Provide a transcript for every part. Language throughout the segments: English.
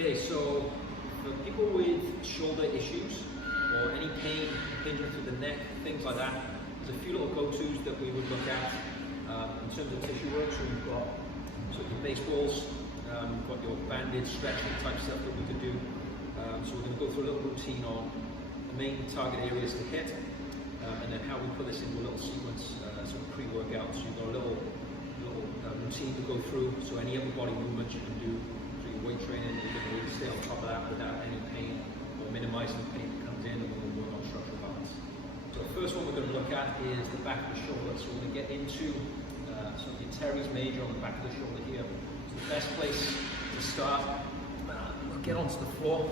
Okay, so for people with shoulder issues or any pain through the neck, things like that, there's a few little go-tos that we would look at in terms of tissue work. So we've got your baseballs, we've got your bandage, stretching type stuff that we could do. So we're going to go through a little routine on the main target areas to hit, and then how we put this into a little sequence, sort of pre-workout. So you've got a little routine to go through. So any upper body movements you can do through your weight training, you can really stay on top of that without any pain or minimizing the pain that comes in, and we're going to work on structural balance. So the first one we're going to look at is the back of the shoulder. So we're going to get into sort of the teres major on the back of the shoulder here. So the best place to start, we'll get onto the floor.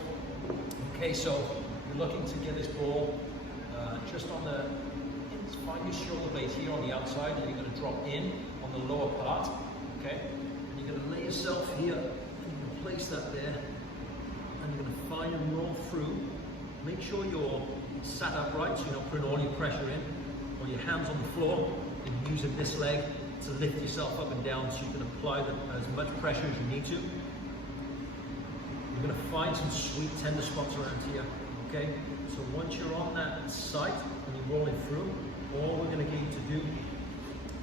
Okay, so you're looking to get this ball just on the, find your shoulder blade here on the outside, and you're going to drop in on the lower part, okay? And you're going to lay yourself here, and you're going to place that there, and you're going to find and roll through. Make sure you're sat upright so you're not putting all your pressure in, or your hands on the floor, and using this leg to lift yourself up and down so you can apply as much pressure as you need to. You're going to find some sweet tender spots around here, okay? So once you're on that site and you're rolling through, all we're going to get you to do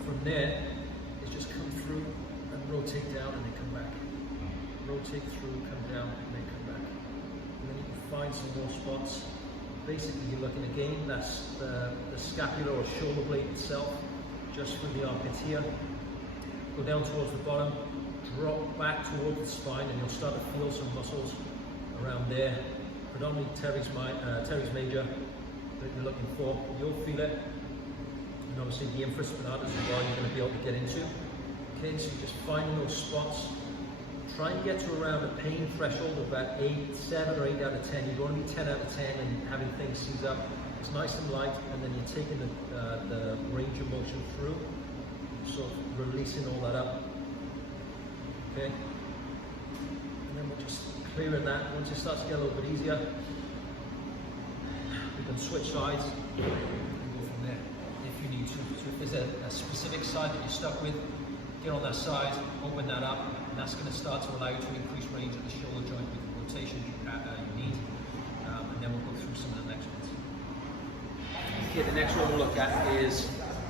from there is just come through and rotate down and then come back. Rotate through, come down, and then come back. And then you can find some more spots. Basically, you're looking again, that's the scapula or shoulder blade itself, just from the armpits here. Go down towards the bottom, drop back towards the spine, and you'll start to feel some muscles around there. Predominantly teres major that you're looking for. You'll feel it. And obviously the infraspinatus as well you're going to be able to get into. Okay, so you're just finding those spots. Try and get to around a pain threshold of about 7 or 8 out of 10. You don't want to be 10 out of 10 and having things seize up. It's nice and light, and then you're taking the range of motion through, sort of releasing all that up. Okay, and then we're just clearing that. Once it starts to get a little bit easier, we can switch sides and go from there if you need to. So if there's a specific side that you're stuck with, get on that side, open that up, and that's going to start to allow you to increase range of the shoulder joint with the rotation you need. And then we'll go through some of the next ones. Okay, the next one we'll look at is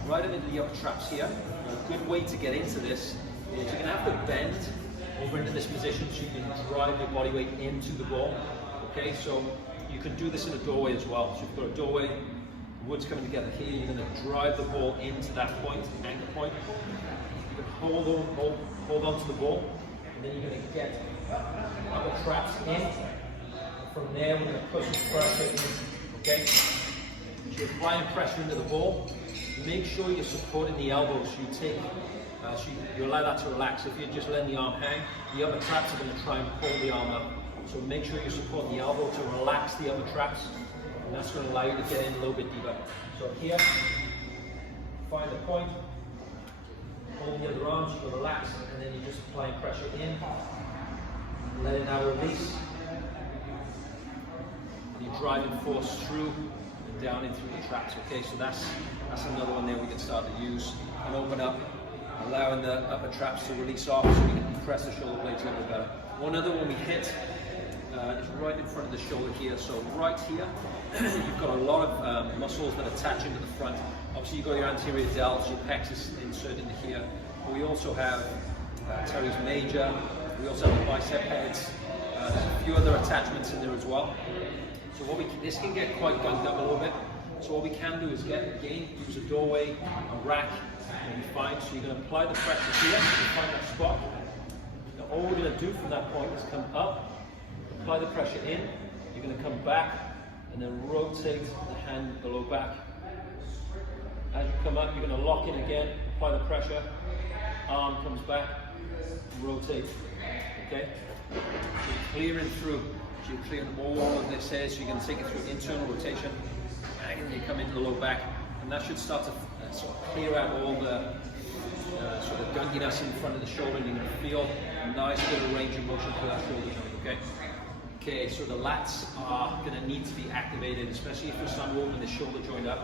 right into the upper traps here. A good way to get into this is you're going to have to bend over into this position so you can drive your body weight into the ball. Okay, so you can do this in a doorway as well. So you've got a doorway, wood's coming together here, you're going to drive the ball into that point, anchor point. You can hold on to the ball, and then you're going to get upper traps in. From there, we're going to push some pressure in. Okay, so you're applying pressure into the ball. Make sure you're supporting the elbows. So you take, you allow that to relax. If you're just letting the arm hang, the upper traps are going to try and pull the arm up. So make sure you support the elbow to relax the upper traps, and that's going to allow you to get in a little bit deeper. So here, find the point, hold the other arm, so you relax, and then you're just applying pressure in. Let it now release. And you're driving force through and down in through the traps. Okay, so that's another one there we can start to use and open up, allowing the upper traps to release off so we can compress the shoulder blades a little bit better. One other one we hit is right in front of the shoulder here. So right here, you've got a lot of muscles that attach into the front. Obviously you've got your anterior delts, your pecs is inserted into here. But we also have teres major, we also have the bicep heads, there's a few other attachments in there as well. So this can get quite gunked up a little bit. So what we can do is use a doorway, a rack, and you find, so you're going to apply the pressure here, you find that spot. Now all we're going to do from that point is come up, apply the pressure in, you're going to come back, and then rotate the hand below back. As you come up, you're going to lock in again, apply the pressure, arm comes back, rotate, okay? So you're clearing through, so you're clearing all of this here, so you're going to take it through internal rotation, and you come into the low back, and that should start to sort of clear out all the sort of gunkiness in front of the shoulder, and you're going to feel a nice little range of motion for that shoulder joint, okay? Okay, so the lats are going to need to be activated, especially if you're starting to open the shoulder joint up.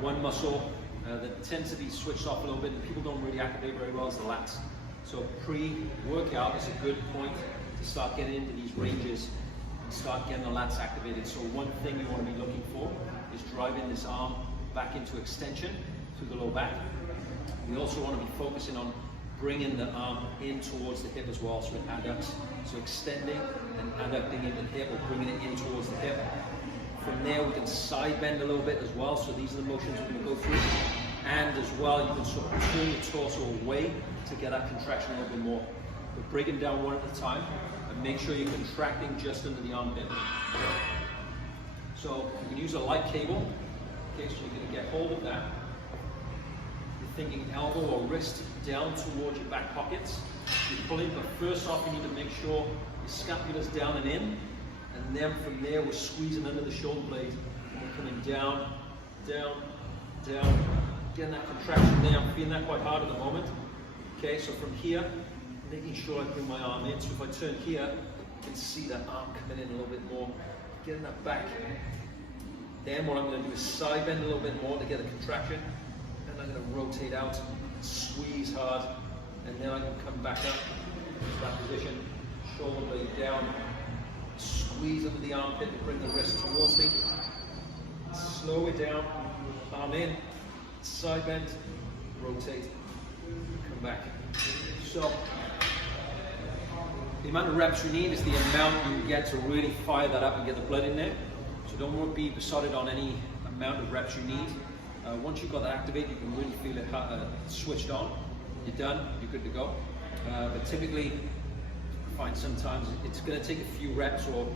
One muscle that tends to be switched off a little bit and people don't really activate very well is the lats. So pre-workout is a good point to to start getting into these ranges and start getting the lats activated. So one thing you want to be looking for is driving this arm back into extension through the low back. We also want to be focusing on bringing the arm in towards the hip as well, so it adducts. So extending and adducting into the hip or bringing it in towards the hip. From there we can side bend a little bit as well, so these are the motions we're going to go through. And as well you can sort of turn your torso away to get that contraction a little bit more. But break them down one at a time and make sure you're contracting just under the armpit. So you can use a light cable. Okay, so you're going to get hold of that. You're thinking elbow or wrist down towards your back pockets. You're pulling, but first off you need to make sure your scapula's down and in, and then from there we're squeezing under the shoulder blade. And we're coming down, down, down, getting that contraction there. I'm feeling that quite hard at the moment. Okay, so from here, making sure I bring my arm in. So if I turn here, you can see that arm coming in a little bit more, getting that back. Then what I'm going to do is side bend a little bit more to get a contraction, and I'm going to rotate out, squeeze hard, and then I can come back up to that position, shoulder blade down, squeeze under the armpit and bring the wrist towards me, slow it down, arm in, side bend, rotate, come back. So the amount of reps you need is the amount you get to really fire that up and get the blood in there. So don't be besotted on any amount of reps you need. Once you've got that activated, you can really feel it switched on. You're done, you're good to go. But typically, I find sometimes it's going to take a few reps or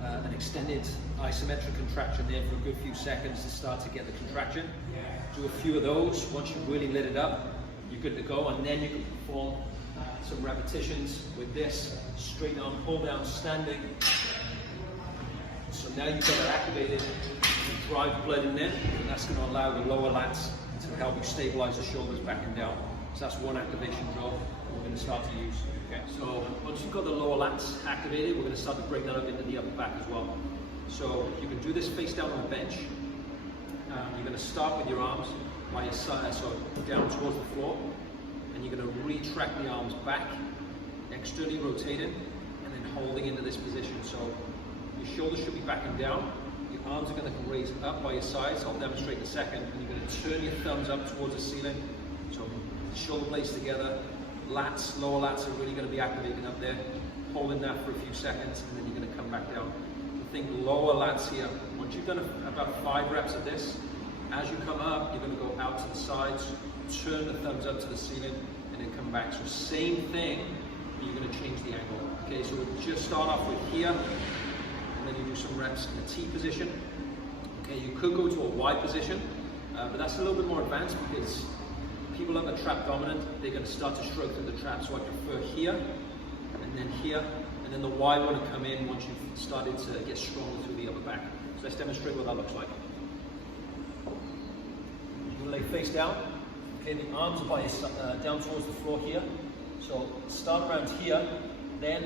an extended isometric contraction there for a good few seconds to start to get the contraction. Do a few of those. Once you've really lit it up, you're good to go, and then you can perform some repetitions with this straight arm pull down standing. So now you've got it activated, you drive blood in there, and that's going to allow the lower lats to help you stabilize the shoulders back and down. So that's one activation drill that we're going to start to use. Okay, so once you've got the lower lats activated, we're going to start to break that up into the upper back as well. So you can do this face down on the bench. You're going to start with your arms by your side, so down towards the floor, and you're going to retract the arms back, externally rotated, and then holding into this position. So your shoulders should be backing down. Your arms are going to raise up by your sides. I'll demonstrate in a second. And you're going to turn your thumbs up towards the ceiling. So shoulder blades together. Lats, lower lats are really going to be activating up there. Holding that for a few seconds, and then you're going to come back down. Think lower lats here. Once you've done about 5 reps of this, as you come up, you're going to go out to the sides, turn the thumbs up to the ceiling, and then come back. So same thing, but you're going to change the angle. Okay, so we'll just start off with here, and then you do some reps in a T position. Okay, you could go to a Y position, but that's a little bit more advanced because people that are trap dominant, they're going to start to stroke through the trap. So I prefer here, and then here, and then the Y want to come in once you've started to get stronger through the upper back. So let's demonstrate what that looks like. You're going to lay face down. Okay, the arms are by down towards the floor here. So start around here, then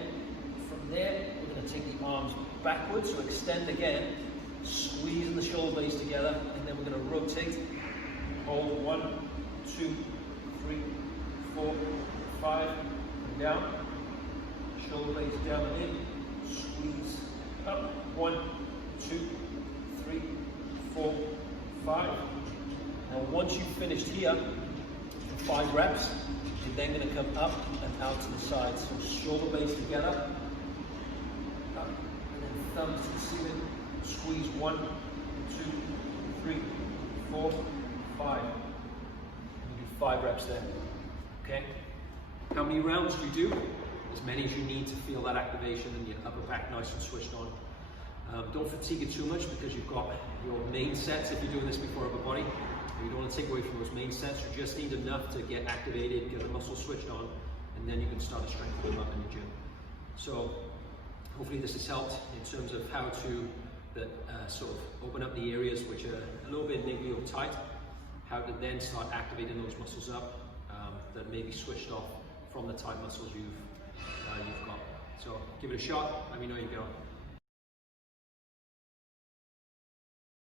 from there we're going to take the arms backwards, so extend again, squeezing the shoulder blades together, and then we're going to rotate, hold 1, 2, 3, 4, 5, and down, shoulder blades down and in, squeeze up, 1, 2, 3, 4, 5. Now once you've finished here, 5 reps, you're then going to come up and out to the sides. So shoulder blades together, up, and then thumbs to the ceiling, squeeze 1, 2, 3, 4, 5. And you do 5 reps there. Okay? How many rounds do you do? As many as you need to feel that activation and your upper back nice and switched on. Don't fatigue it too much because you've got your main sets if you're doing this before upper body. You don't want to take away from those main sets. You just need enough to get activated, get the muscle switched on, and then you can start to strengthen them up in the gym. So hopefully this has helped in terms of how to sort of open up the areas which are a little bit niggly or tight, how to then start activating those muscles up that may be switched off from the tight muscles you've got. So give it a shot, let me know how you go.